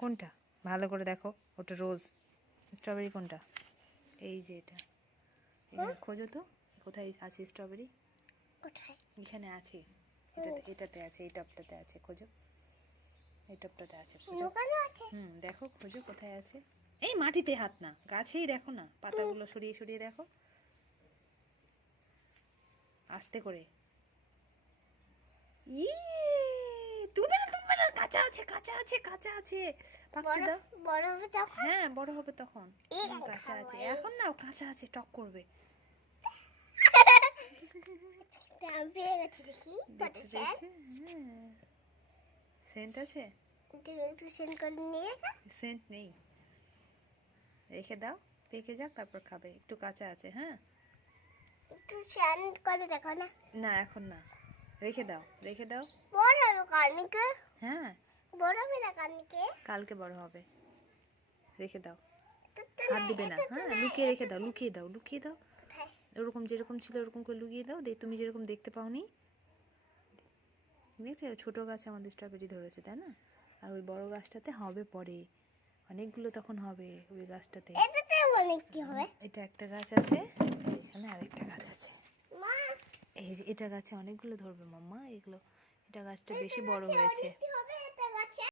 কোনটা ভালো করে দেখো, ওটা রোজ। স্ট্রবেরি কোনটা? এই যে এটা, এখানে খোঁজো তো কোথায় আছে স্ট্রবেরি। কোথায়? এখানে আছে, এটাতে আছে, এই টপটাতে আছে, খোঁজো। এই টপটাতে আছে, খোঁজো। দোকানে আছে। দেখো, খোঁজো কোথায় আছে। এই মাটিতে হাত না, গাছেই দেখো না, পাতাগুলো সরিয়ে সরিয়ে দেখো আস্তে করে। তুলবে না, তুলবে না, কাঁচা আছে, কাঁচা আছে, কাঁচা আছে, পাকতে দাও। বড় হবে তখন। হ্যাঁ, বড় হবে তখন। এই কাঁচা আছে খাওয়াই। এখন না, কাঁচা আছে, টক করবে। আমি পেয়ে গেছি, দেখি দেখতে চাইছে? হ্যাঁ, সেন্ট আছে? তুমি একটু সেন্ড করে নিয়ে যা। সেন্ট নেই, রেখে দাও, পেকে যাক তারপর খাবে। একটু কাঁচা আছে। হ্যাঁ, একটু সেন্ড করে দেখো না। না এখন না, রেখে দাও, রেখে দাও। বড় হবে কারণকে। হ্যাঁ, বড় হবে না কারণকে। কালকে বড় হবে, রেখে দাও। হাত দিবে না। হ্যাঁ, লুকিয়ে রেখে দাও, লুকিয়ে দাও, লুকিয়ে দাও। কোথায়? ওরকম যেরকম ছিল ওরকম করে লুকিয়ে দাও। তুমি যেরকম দেখতে পাওনি, দেখছো ছোটো গাছে আমাদের স্ট্রবেরি ধরেছে, তাই না? আর ওই বড় গাছটাতে হবে পরে, অনেকগুলো তখন হবে ওই গাছটাতে। এটাতে অনেক কি হবে? এটা একটা গাছ আছে, এখানে আরেকটা গাছ আছে। মা, এই যে এটা গাছে অনেকগুলো ধরবে মাম্মা, এগুলো, এটা গাছটা বেশি বড় হয়েছে।